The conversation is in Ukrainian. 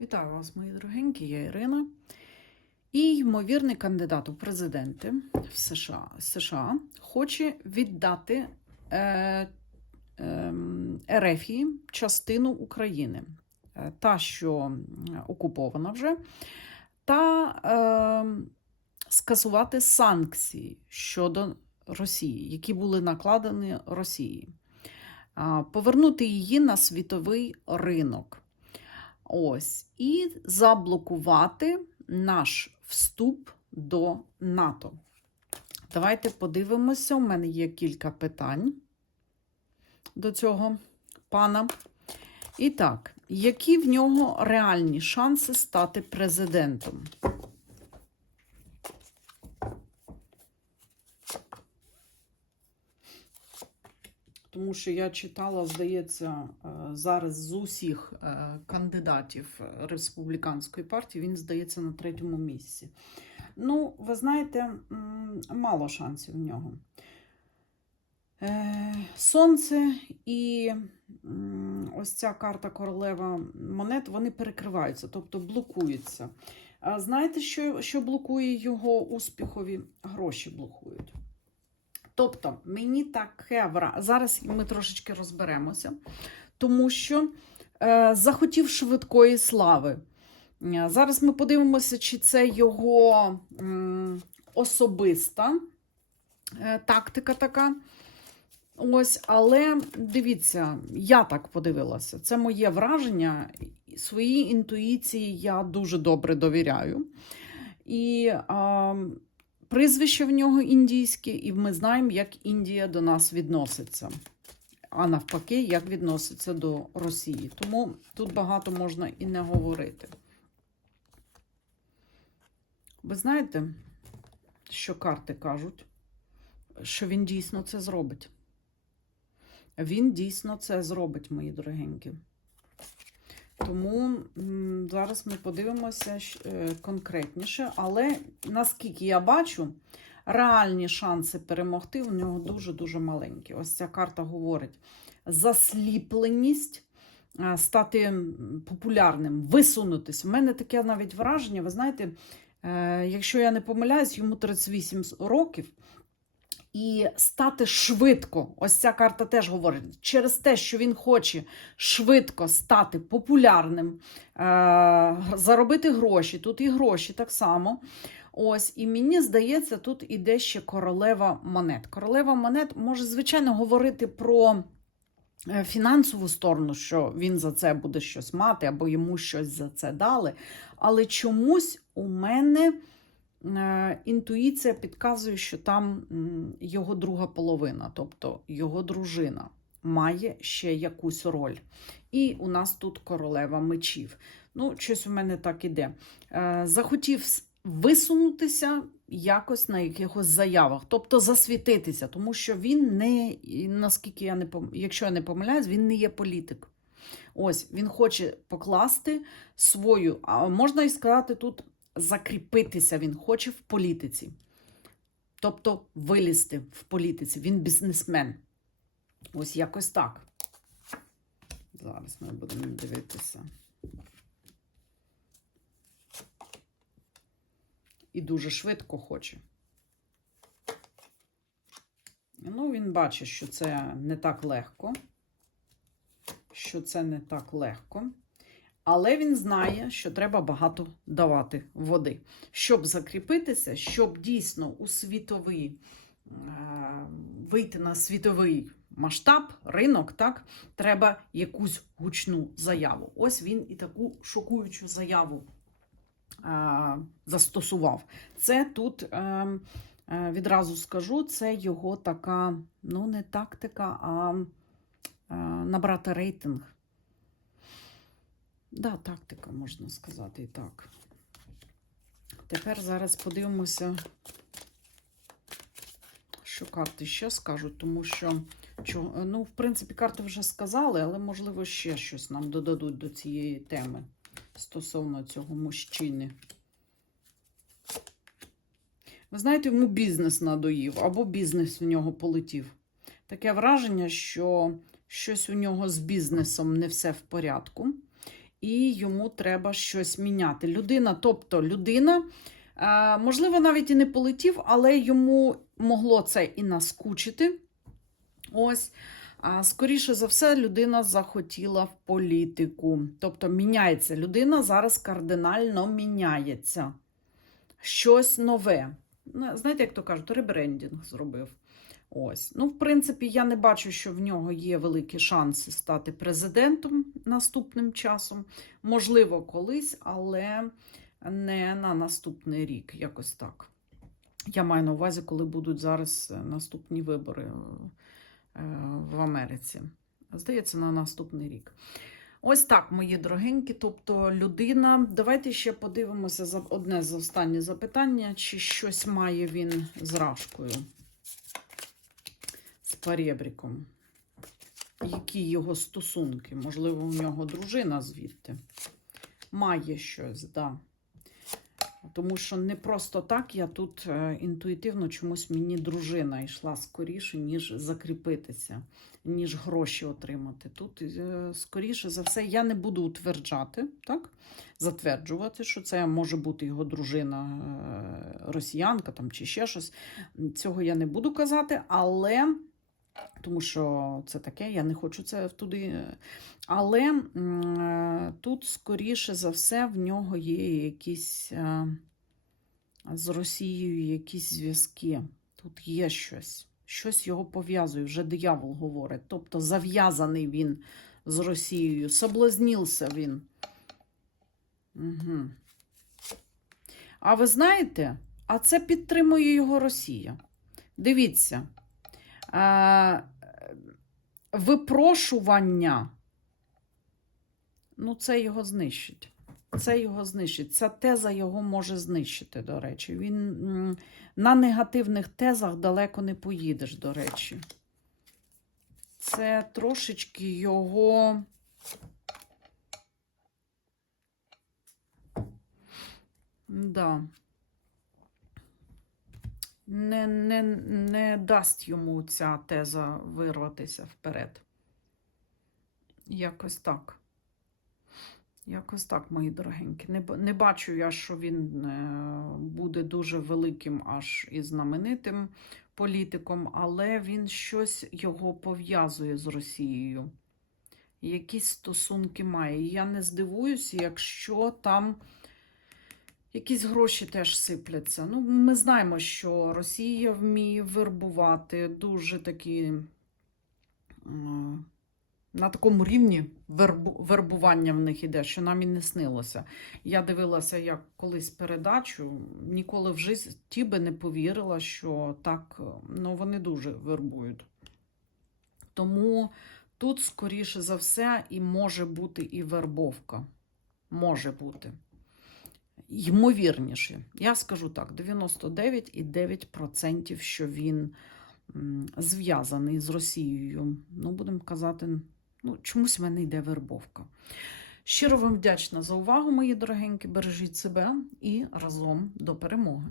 Вітаю вас, мої дорогенькі, я Ірина. І ймовірний кандидат у президенти в США, США хоче віддати е, е, Ерефії частину України, Е, та, що окупована вже, та е, скасувати санкції щодо Росії, які були накладені Росії, повернути її на світовий ринок. Ось, і заблокувати наш вступ до НАТО. Давайте подивимося. У мене є кілька питань до цього пана. І так, які в нього реальні шанси стати президентом? Тому що я читала, здається, е, зараз з усіх е, кандидатів республіканської партії він здається на третьому місці. Ну, ви знаєте, мало шансів в нього. Е, Сонце і ось ця карта королева монет вони перекриваються, тобто блокуються. Знаєте, що, що блокує його успіхові? Гроші блокують. Тобто, мені таке вра... зараз ми трошечки розберемося, тому що е, захотів швидкої слави. Е, Зараз ми подивимося, чи це його м, особиста е, тактика така. Ось, але дивіться, я так подивилася. Це моє враження. Своїй інтуїції я дуже добре довіряю. І а, прізвище в нього індійське, і ми знаємо, як Індія до нас відноситься. А навпаки, як відноситься до Росії. Тому тут багато можна і не говорити. Ви знаєте, що карти кажуть? Що він дійсно це зробить. Він дійсно це зробить, мої дорогенькі. Тому зараз ми подивимося е, конкретніше. Але наскільки я бачу, реальні шанси перемогти у нього дуже-дуже маленькі. Ось ця карта говорить: засліпленість, е, стати популярним, висунутись. У мене таке навіть враження, ви знаєте, е, якщо я не помиляюсь, йому 38 років. І стати швидко, ось ця карта теж говорить, через те, що він хоче швидко стати популярним, е- заробити гроші. Тут і гроші так само. Ось, і мені здається, тут іде ще королева монет. Королева монет може, звичайно, говорити про е, фінансову сторону, що він за це буде щось мати, або йому щось за це дали. Але чомусь у мене інтуїція підказує, що там його друга половина, тобто його дружина, має ще якусь роль. І у нас тут королева мечів. Ну, щось у мене так іде. Е, захотів висунутися якось на якихось заявах, тобто засвітитися, тому що він не, наскільки я не якщо я не помиляюсь, він не є політик. Ось він хоче покласти свою, а можна і сказати тут закріпитися він хоче в політиці. Тобто вилізти в політиці. Він бізнесмен. Ось якось так. Зараз ми будемо дивитися. І дуже швидко хоче. Ну, він бачить, що це не так легко. Що це не так легко. Але він знає, що треба багато давати води, щоб закріпитися, щоб дійсно у світовий е, вийти на світовий масштаб, ринок, так, треба якусь гучну заяву. Ось він і таку шокуючу заяву е, застосував. Це тут, е, відразу скажу, це його така, ну, не тактика, а набрати рейтинг. Да, тактика, можна сказати і так. Тепер зараз подивимося, що карти ще скажуть, тому що, ну, в принципі, карти вже сказали, але, можливо, ще щось нам додадуть до цієї теми стосовно цього мужчини. Ви знаєте, йому бізнес надоїв, або бізнес в нього полетів. Таке враження, що щось у нього з бізнесом не все в порядку. І йому треба щось міняти. Людина, тобто людина, е, можливо, навіть і не полетів, але йому могло це і наскучити. Ось. А скоріше за все, людина захотіла в політику. Тобто міняється. Людина зараз кардинально міняється. Щось нове. Ну, Знаєте, як то кажуть, ребрендінг зробив. Ось. Ну, в принципі, я не бачу, що в нього є великі шанси стати президентом наступним часом. Можливо, колись, але не на наступний рік. Якось так. Я маю на увазі, коли будуть зараз е, наступні вибори е, в Америці. Здається, на наступний рік. Ось так, мої дорогенькі. Тобто, людина. Давайте ще подивимося за одне з останніх запитання, чи щось має він з рашкою, з. Які його стосунки? Можливо, у нього дружина звідти. Має щось. Да. Тому що не просто так я тут е, інтуїтивно чомусь мені дружина йшла скоріше, ніж закріпитися, ніж гроші отримати. Тут, е, скоріше за все, я не буду утверджати, так? затверджувати, що це може бути його дружина е, росіянка там, чи ще щось. Цього я не буду казати, але. Тому що це таке, я не хочу це туди. Але тут, скоріше за все, в нього є якісь е, з Росією якісь зв'язки. Тут є щось. Щось його пов'язує, вже диявол говорить. Тобто зав'язаний він з Росією, соблазнився він. Угу. А ви знаєте, а це підтримує його Росія. Дивіться. Е, випрошування, ну, це його знищить. Це його знищить. Ця теза його може знищити, до речі. Він на негативних тезах далеко не поїдеш, до речі. Це трошечки його. Да. Не, не, не дасть йому ця теза вирватися вперед. Якось так. Якось так, мої дорогенькі. Не, не бачу я, що він е, буде дуже великим аж і знаменитим політиком, але він щось його пов'язує з Росією. Якісь стосунки має. Я не здивуюся, якщо там якісь гроші теж сипляться. Ну, ми знаємо, що Росія вміє вербувати дуже такі. На такому рівні вербу, вербування в них іде, що нам і не снилося. Я дивилася як колись передачу, ніколи в житті би не повірила, що так ну, вони дуже вербують. Тому тут, скоріше за все, і може бути і вербовка. Може бути. Ймовірніше. Я скажу так: 99,9%, що він зв'язаний з Росією. Ну, будемо казати, ну, чомусь в мене йде вербовка. Щиро вам вдячна за увагу, мої дорогенькі. Бережіть себе і разом до перемоги.